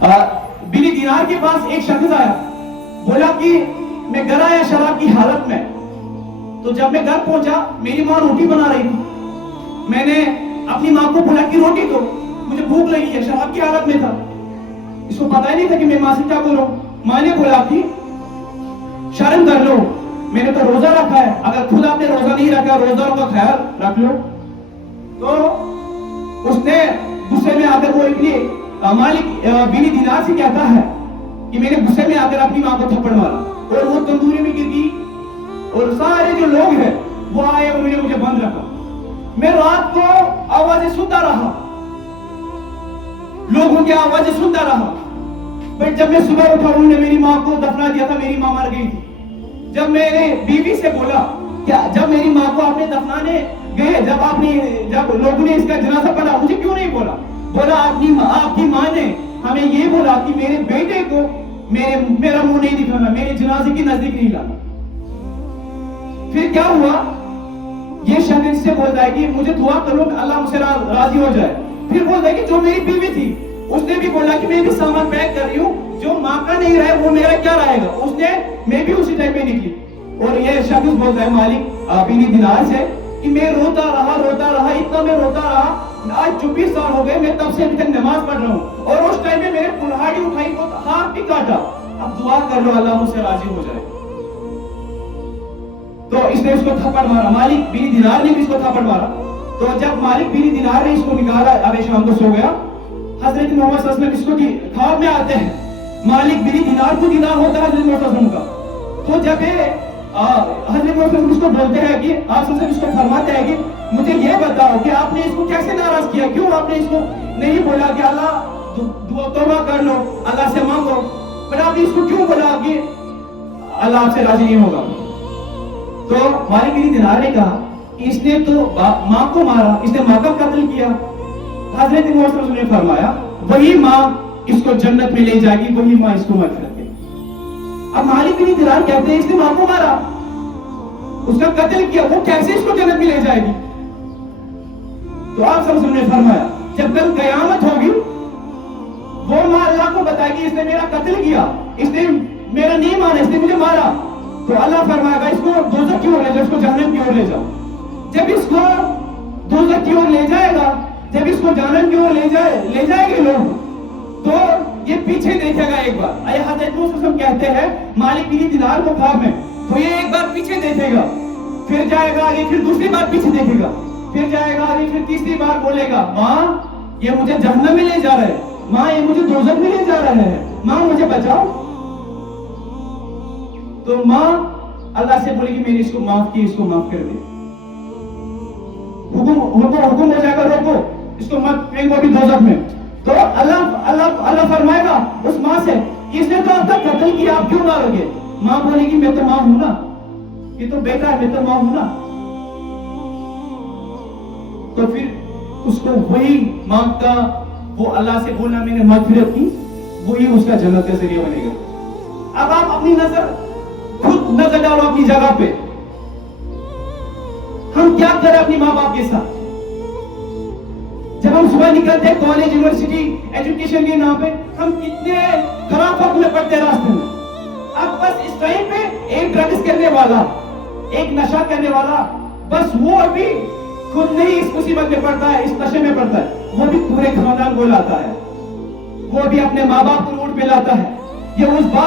बिनी दीनार के पास एक शख्स आया, बोला कि मैं घर आया शराब की हालत में। तो जब मैं घर पहुंचा, मेरी माँ रोटी बना रही थी। मैंने अपनी माँ को बोला कि रोटी दो, मुझे भूख लगी है, शराब की हालत में था। इसको पता ही नहीं था कि मैं माँ से क्या बोल रहा हूँ। माँ ने बोला कि शर्म कर लो, मैंने तो रोजा रखा है, अगर खुद आपने रोजा नहीं रखा, रोजाओं का ख्याल रख लो। तो उसने गुस्से में आकर वो इतनी मालिक बिनी दीनार से कहता है कि मैंने गुस्से में आकर अपनी माँ को थप्पड़ मारा और वो तंदूरी में गिर गई, और सारे जो लोग हैं वो आए, उन्होंने मुझे बंद रखा। मैं रात को आवाजें सुनता रहा, लोगों की आवाजें सुनता रहा, पर जब मैं सुबह उठा, उन्होंने मेरी माँ को दफना दिया था, मेरी माँ मर गई थी। जब मैंने बीवी से बोला, क्या जब मेरी माँ को आपने दफनाने गए, जब लोगों ने इसका जनाजा पढ़ा, मुझे क्यों नहीं बोला? बोला आपकी माँ ने हमें ये बोला कि मेरे बेटे को मेरा मुंह नहीं दिखाना, मेरे जनाजे की नजदीक नहीं लाना। फिर क्या हुआ, ये शख्स से बोलता है कि मुझे दुआ करो अल्लाह मुझसे राजी हो जाए। फिर बोलता है कि जो मेरी बीवी थी उसने भी बोला कि मैं भी सामान पैक कर रही हूँ, जो माँ का नहीं रहे वो मेरा क्या रहेगा। मैं भी उसी टाइम पे निकली, और ये शख्स बोलता है मालिक बिनी दीनार से कि मैं रोता रहा, इतना मैं रोता रहा, आज 24 साल हो गए, मैं तब से अभी तक नमाज पढ़ रहा हूँ, और उस टाइम में मैंने कुल्हाड़ी उठाई तो हाथ भी काटा। अब दुआ कर लो अल्लाह मुझसे राजी हो जाए। तो इसने इसको थप्पड़ मारा, मालिक बिनी दीनार ने भी इसको थप्पड़ मारा। तो जब मालिक बिनी दीनार ने इसको निकाला, अबे शाम को सो गया, हजरत मोहम्मद सल्लल्लाहु अलैहि वसल्लम इसको ख्वाब में आते हैं, मालिक बिनी दीनार को दीनार होता है हजरत मोहम्मद सल्लल्लाहु अलैहि वसल्लम का। तो जब हजरत मोहम्मद इसको बोलते हैं कि आप सबसे इसको फरमाते हैं कि मुझे ये बताओ कि आपने इसको कैसे नाराज किया, क्यों आपने इसको नहीं बोला कि अल्लाह दुआ तौबा कर लो, अल्लाह से मांगो, पर आपने इसको क्यों बोला कि अल्लाह आपसे राजी नहीं होगा? तो मालिक बिनी दीनार ने कहा कि इसने तो माँ को मारा, इसने माँ का कत्ल किया। हजरत मोहम्मद सल्लल्लाहु अलैहि वसल्लम ने फरमाया वही माँ इसको जन्नत में ले जाएगी, वही माँ इसको मगफिरत देगी। अब मालिक बिन दीनार कहते हैं इसने माँ को मारा, उसका कत्ल किया, वो कैसे इसको जन्नत में ले जाएगी? तो आप सब ने फरमाया जब कल कयामत होगी, वो माँ अल्लाह को बताएगी इसने मेरा कत्ल किया, इसने मेरा नहीं माना, इसने मुझे मारा। तो अल्लाह फरमाएगा इसको दोज़ख की ओर ले जाओ, इसको जहन्नम की ओर ले जाओ। जब इसको दोज़ख की ओर ले जाएगा, जब इसको जहन्नम की ओर ले जाएंगे लोग, तो ये पीछे देखेगा एक बार। हजरत मोहम्मद कहते हैं मालिक बिन दीनार को ख्वाब में, तो ये एक बार पीछे देखेगा, फिर जाएगा आगे, फिर दूसरी बार पीछे देखेगा, फिर जाएगा आगे, फिर तीसरी बार बोलेगा माँ ये मुझे जहन्नम में ले जा रहे हैं, माँ ये मुझे दोज़ख में ले जा रहे हैं, माँ मुझे बचाओ। तो माँ अल्लाह से बोलेगी मैंने इसको माफ किया, इसको माफ कर दे। हुक्म हो जाएगा रोको इसको मत फेंको अभी दोज़ख में। तो अल्लाह फरमाएगा उस माँ से इसने तो अब तक कत्ल किया, आप क्यों मारोगे? माँ बोलेगी मैं तो माँ हूं ना, ये तो बेटा है, मैं तो माँ हूं ना। तो फिर उसको वही माँ का वो अल्लाह से बोलना मैंने मगफिरत की, वही उसका जन्नत का जरिया बनेगा। अब आप अपनी खुद नजर डालो अपनी जगह पे, हम क्या करें अपनी माँ बाप के साथ? जब हम सुबह निकलते हैं कॉलेज यूनिवर्सिटी एजुकेशन के नाम पे, हम कितने खराब वक्त में पड़ते हैं रास्ते में। अब बस इस टाइम पे एक ड्रग्स करने वाला, एक नशा करने वाला, बस वो अभी खुद नहीं इस मुसीबत में पड़ता है, इस नशे में पड़ता है, वो भी पूरे खानदान को लाता है, वो भी अपने माँ बाप को रोड पे लाता है। ये उस बात